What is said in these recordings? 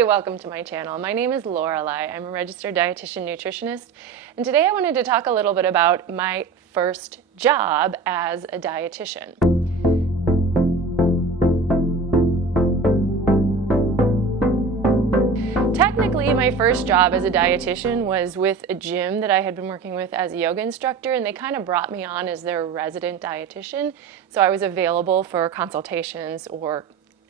Hey, welcome to my channel. My name is Lorelei. I'm a registered dietitian nutritionist, and today I wanted to talk a little bit about my first job as a dietitian. Technically, my first job as a dietitian was with a gym that I had been working with as a yoga instructor, and they kind of brought me on as their resident dietitian, so I was available for consultations or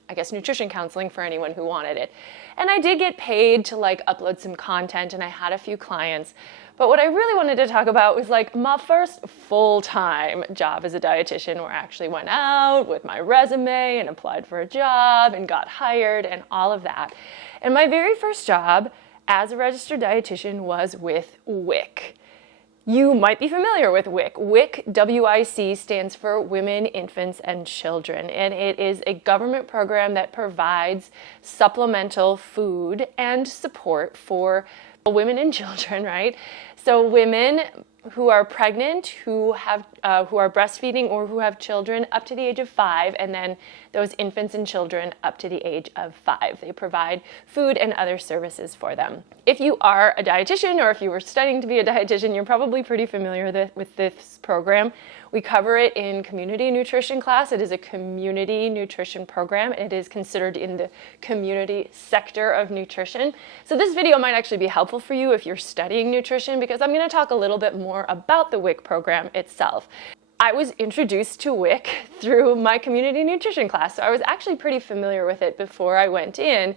I guess nutrition counseling for anyone who wanted it. And I did get paid to upload some content, and I had a few clients. But what I really wanted to talk about was my first full-time job as a dietitian, where I actually went out with my resume and applied for a job and got hired and all of that. And my very first job as a registered dietitian was with WIC. You might be familiar with WIC. WIC, W-I-C, stands for Women, Infants, and Children, and it is a government program that provides supplemental food and support for women and children, right? So women who are pregnant, who are breastfeeding, or who have children up to the age of 5, and then those infants and children up to the age of 5. They provide food and other services for them. If you are a dietitian, or if you were studying to be a dietitian, you're probably pretty familiar with this program. We cover it in community nutrition class. It is a community nutrition program. It is considered in the community sector of nutrition. So this video might actually be helpful for you if you're studying nutrition, because I'm going to talk a little bit more about the WIC program itself. I was introduced to WIC through my community nutrition class, so I was actually pretty familiar with it before I went in,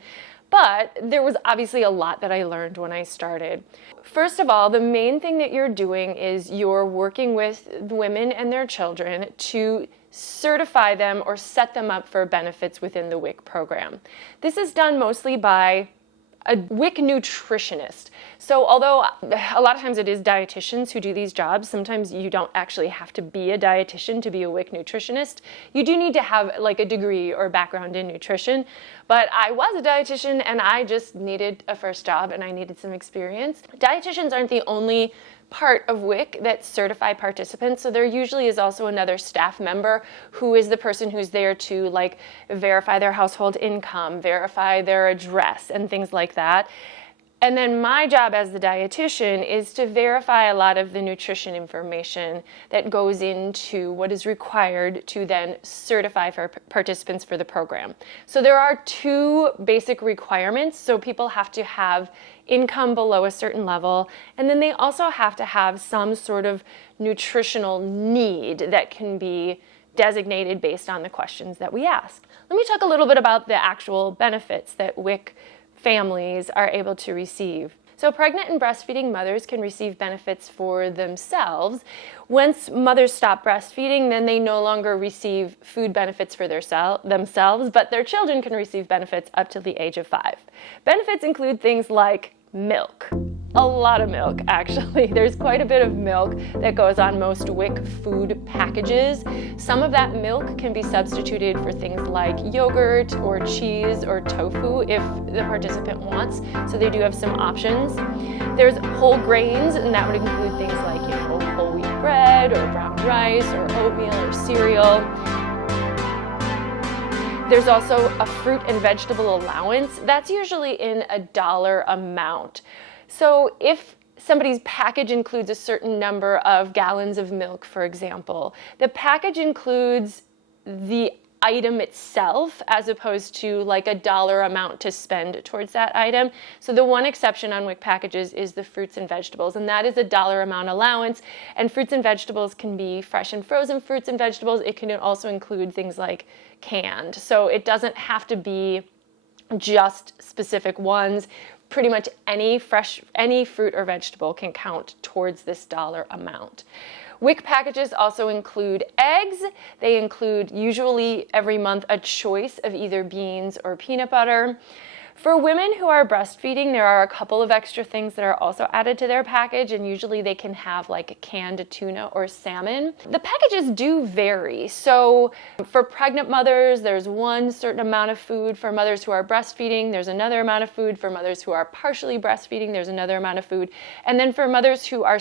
but there was obviously a lot that I learned when I started. First of all, the main thing that you're doing is you're working with women and their children to certify them or set them up for benefits within the WIC program. This is done mostly by a WIC nutritionist. So although a lot of times it is dietitians who do these jobs, sometimes you don't actually have to be a dietitian to be a WIC nutritionist. You do need to have a degree or background in nutrition, but I was a dietitian and I just needed a first job and I needed some experience. Dietitians aren't the only part of WIC that certify participants, so there usually is also another staff member who is the person who's there to verify their household income, verify their address, and things like that. And then my job as the dietitian is to verify a lot of the nutrition information that goes into what is required to then certify for participants for the program. So there are 2 basic requirements. So people have to have income below a certain level, and then they also have to have some sort of nutritional need that can be designated based on the questions that we ask. Let me talk a little bit about the actual benefits that WIC families are able to receive. So pregnant and breastfeeding mothers can receive benefits for themselves. Once mothers stop breastfeeding, then they no longer receive food benefits for themselves, but their children can receive benefits up to the age of 5. Benefits include things like milk. A lot of milk, actually. There's quite a bit of milk that goes on most WIC food packages. Some of that milk can be substituted for things like yogurt or cheese or tofu if the participant wants. So they do have some options. There's whole grains, and that would include things like whole wheat bread or brown rice or oatmeal or cereal. There's also a fruit and vegetable allowance. That's usually in a dollar amount. So if somebody's package includes a certain number of gallons of milk, for example, the package includes the item itself as opposed to a dollar amount to spend towards that item. So the one exception on WIC packages is the fruits and vegetables, and that is a dollar amount allowance. And fruits and vegetables can be fresh and frozen fruits and vegetables. It can also include things like canned. So it doesn't have to be just specific ones. Pretty much any fruit or vegetable can count towards this dollar amount. WIC packages also include eggs. They include usually every month a choice of either beans or peanut butter. For women who are breastfeeding, there are a couple of extra things that are also added to their package, and usually they can have canned tuna or salmon. The packages do vary. So for pregnant mothers, there's one certain amount of food. For mothers who are breastfeeding, there's another amount of food. For mothers who are partially breastfeeding, there's another amount of food. And then for mothers who are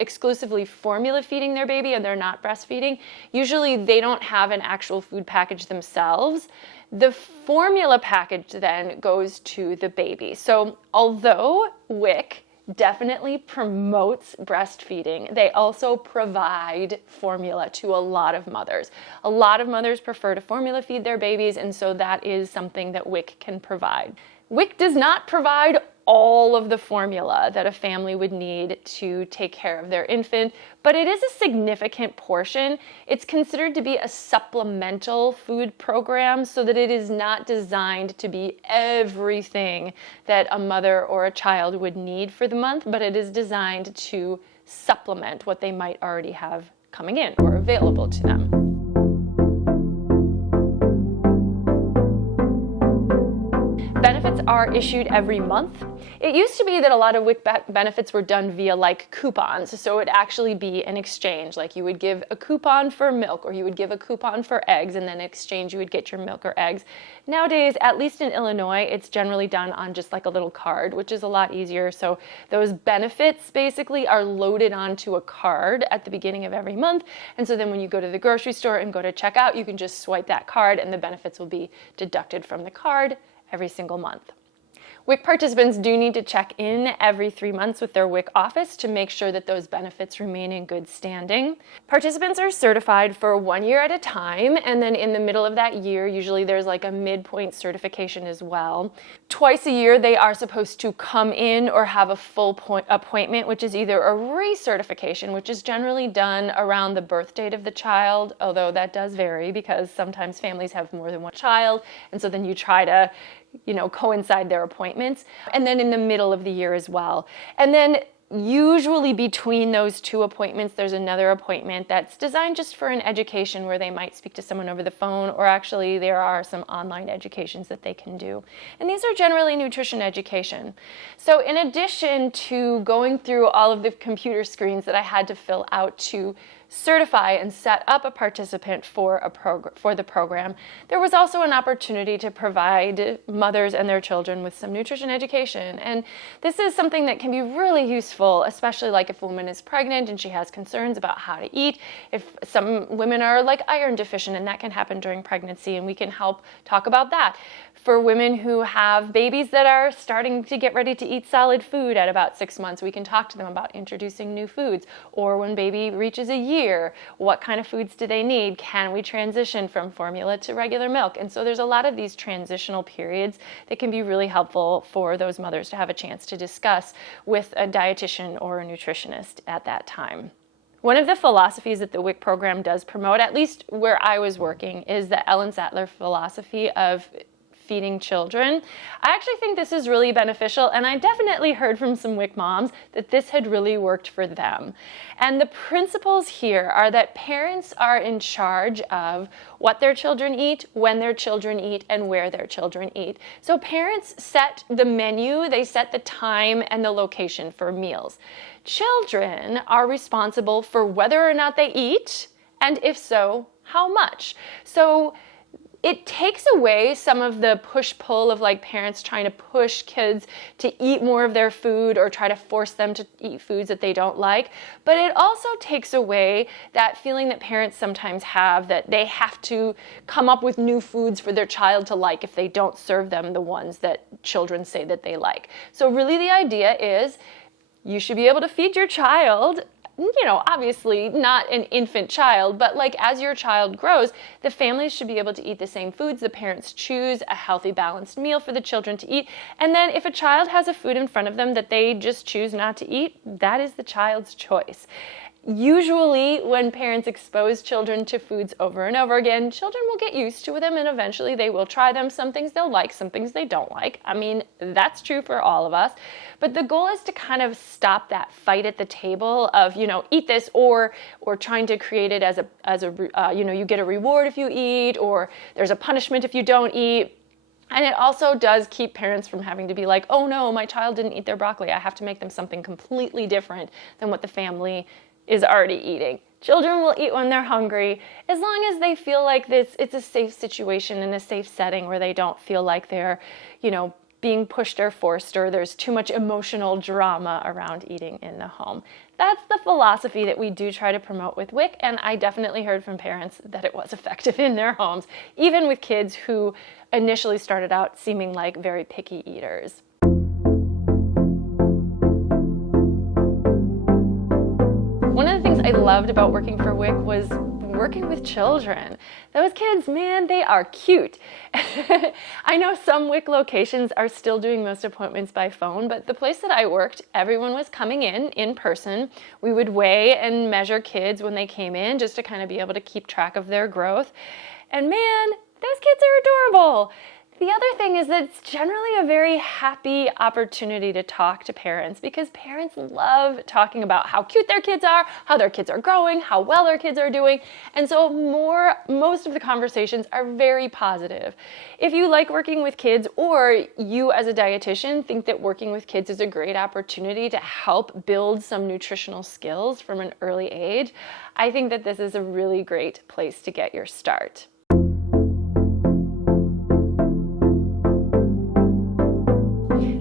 exclusively formula feeding their baby and they're not breastfeeding, usually they don't have an actual food package themselves. The formula package then goes to the baby. So although WIC definitely promotes breastfeeding, they also provide formula to a lot of mothers. A lot of mothers prefer to formula feed their babies, and so that is something that WIC can provide. WIC does not provide all of the formula that a family would need to take care of their infant, but it is a significant portion. It's considered to be a supplemental food program so that it is not designed to be everything that a mother or a child would need for the month, but it is designed to supplement what they might already have coming in or available to them. Benefits are issued every month. It used to be that a lot of WIC benefits were done via like coupons, so it would actually be an exchange. Like you would give a coupon for milk, or you would give a coupon for eggs, and then in exchange you would get your milk or eggs. Nowadays, at least in Illinois, it's generally done on just like a little card, which is a lot easier. So those benefits basically are loaded onto a card at the beginning of every month, and so then when you go to the grocery store and go to checkout, you can just swipe that card and the benefits will be deducted from the card every single month. WIC participants do need to check in every 3 months with their WIC office to make sure that those benefits remain in good standing. Participants are certified for 1 year at a time, and then in the middle of that year, usually there's like a midpoint certification as well. Twice a year, they are supposed to come in or have a full appointment, which is either a recertification, which is generally done around the birth date of the child, although that does vary because sometimes families have more than one child, and so then you try to coincide their appointments, and then in the middle of the year as well. And then usually between those two appointments, there's another appointment that's designed just for an education where they might speak to someone over the phone, or actually there are some online educations that they can do. And these are generally nutrition education. So in addition to going through all of the computer screens that I had to fill out to certify and set up a participant for the program, there was also an opportunity to provide mothers and their children with some nutrition education. And this is something that can be really useful, especially like if a woman is pregnant and she has concerns about how to eat. If some women are like iron deficient, and that can happen during pregnancy, and we can help talk about that. For women who have babies that are starting to get ready to eat solid food at about 6 months, we can talk to them about introducing new foods. Or when baby reaches a year, what kind of foods do they need? Can we transition from formula to regular milk? And so there's a lot of these transitional periods that can be really helpful for those mothers to have a chance to discuss with a dietitian or a nutritionist at that time. One of the philosophies that the WIC program does promote, at least where I was working, is the Ellen Sattler philosophy of feeding children. I actually think this is really beneficial, and I definitely heard from some WIC moms that this had really worked for them. And the principles here are that parents are in charge of what their children eat, when their children eat, and where their children eat. So parents set the menu, they set the time and the location for meals. Children are responsible for whether or not they eat, and if so, how much. So it takes away some of the push-pull of like parents trying to push kids to eat more of their food or try to force them to eat foods that they don't like. But it also takes away that feeling that parents sometimes have that they have to come up with new foods for their child to like if they don't serve them the ones that children say that they like. So really the idea is you should be able to feed your child, obviously not an infant child, but like as your child grows, the families should be able to eat the same foods. The parents choose a healthy, balanced meal for the children to eat. And then if a child has a food in front of them that they just choose not to eat, that is the child's choice. Usually when parents expose children to foods over and over again, children will get used to them and eventually they will try them. Some things they'll like, some things they don't like. I mean, that's true for all of us. But the goal is to kind of stop that fight at the table of, eat this or trying to create it as a you get a reward if you eat, or there's a punishment if you don't eat. And it also does keep parents from having to be like, oh no, my child didn't eat their broccoli. I have to make them something completely different than what the family is already eating. Children will eat when they're hungry, as long as they feel like it's a safe situation and a safe setting where they don't feel like they're, being pushed or forced, or there's too much emotional drama around eating in the home. That's the philosophy that we do try to promote with WIC, and I definitely heard from parents that it was effective in their homes, even with kids who initially started out seeming like very picky eaters. One of the things I loved about working for WIC was working with children. Those kids, man, they are cute. I know some WIC locations are still doing most appointments by phone, but the place that I worked, everyone was coming in person. We would weigh and measure kids when they came in just to kind of be able to keep track of their growth. And man, those kids are adorable. The other thing is that it's generally a very happy opportunity to talk to parents, because parents love talking about how cute their kids are, how their kids are growing, how well their kids are doing. And so most of the conversations are very positive. If you like working with kids, or you as a dietitian think that working with kids is a great opportunity to help build some nutritional skills from an early age, I think that this is a really great place to get your start.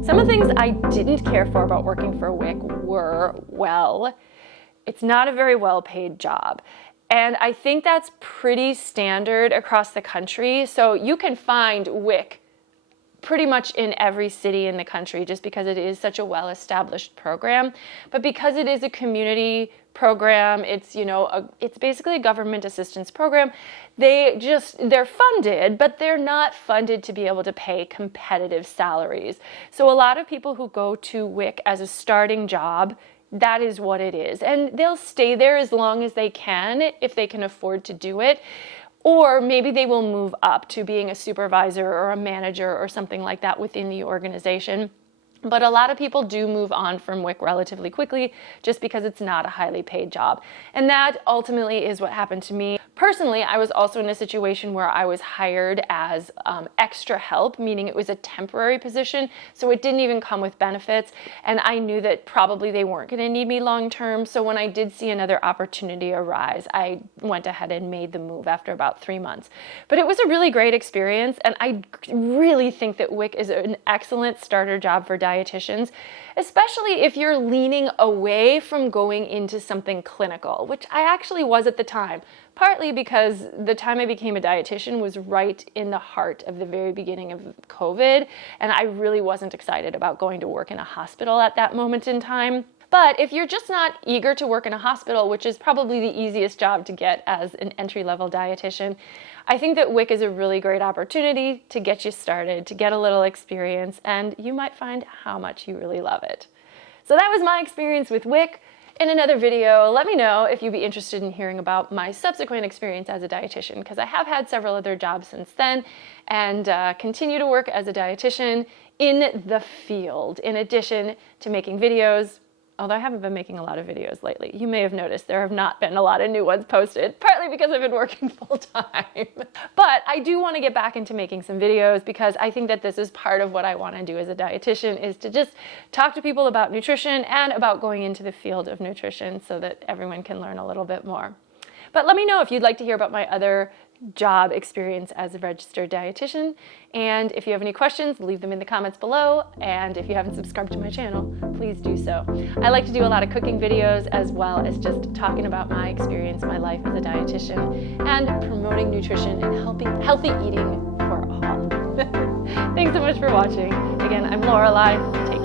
Some of the things I didn't care for about working for WIC were, well, it's not a very well-paid job. And I think that's pretty standard across the country. So you can find WIC pretty much in every city in the country, just because it is such a well-established program. But because it is a community program, it's, it's basically a government assistance program. They're funded, but they're not funded to be able to pay competitive salaries. So a lot of people who go to WIC as a starting job, that is what it is. And they'll stay there as long as they can, if they can afford to do it. Or maybe they will move up to being a supervisor or a manager or something like that within the organization. But a lot of people do move on from WIC relatively quickly, just because it's not a highly paid job. And that ultimately is what happened to me. Personally, I was also in a situation where I was hired as extra help, meaning it was a temporary position, so it didn't even come with benefits, and I knew that probably they weren't going to need me long term. So when I did see another opportunity arise, I went ahead and made the move after about 3 months. But it was a really great experience, and I really think that WIC is an excellent starter job for dietitians, especially if you're leaning away from going into something clinical, which I actually was at the time. Partly because the time I became a dietitian was right in the heart of the very beginning of COVID, and I really wasn't excited about going to work in a hospital at that moment in time. But if you're just not eager to work in a hospital, which is probably the easiest job to get as an entry-level dietitian, I think that WIC is a really great opportunity to get you started, to get a little experience, and you might find how much you really love it. So that was my experience with WIC. In another video, let me know if you'd be interested in hearing about my subsequent experience as a dietitian, because I have had several other jobs since then, and continue to work as a dietitian in the field, in addition to making videos. Although I haven't been making a lot of videos lately. You may have noticed there have not been a lot of new ones posted, partly because I've been working full time. But I do want to get back into making some videos, because I think that this is part of what I want to do as a dietitian, is to just talk to people about nutrition and about going into the field of nutrition so that everyone can learn a little bit more. But let me know if you'd like to hear about my other job experience as a registered dietitian. And if you have any questions, leave them in the comments below. And if you haven't subscribed to my channel, please do so. I like to do a lot of cooking videos, as well as just talking about my experience, my life as a dietitian, and promoting nutrition and healthy eating for all. Thanks so much for watching. Again, I'm Lorelei.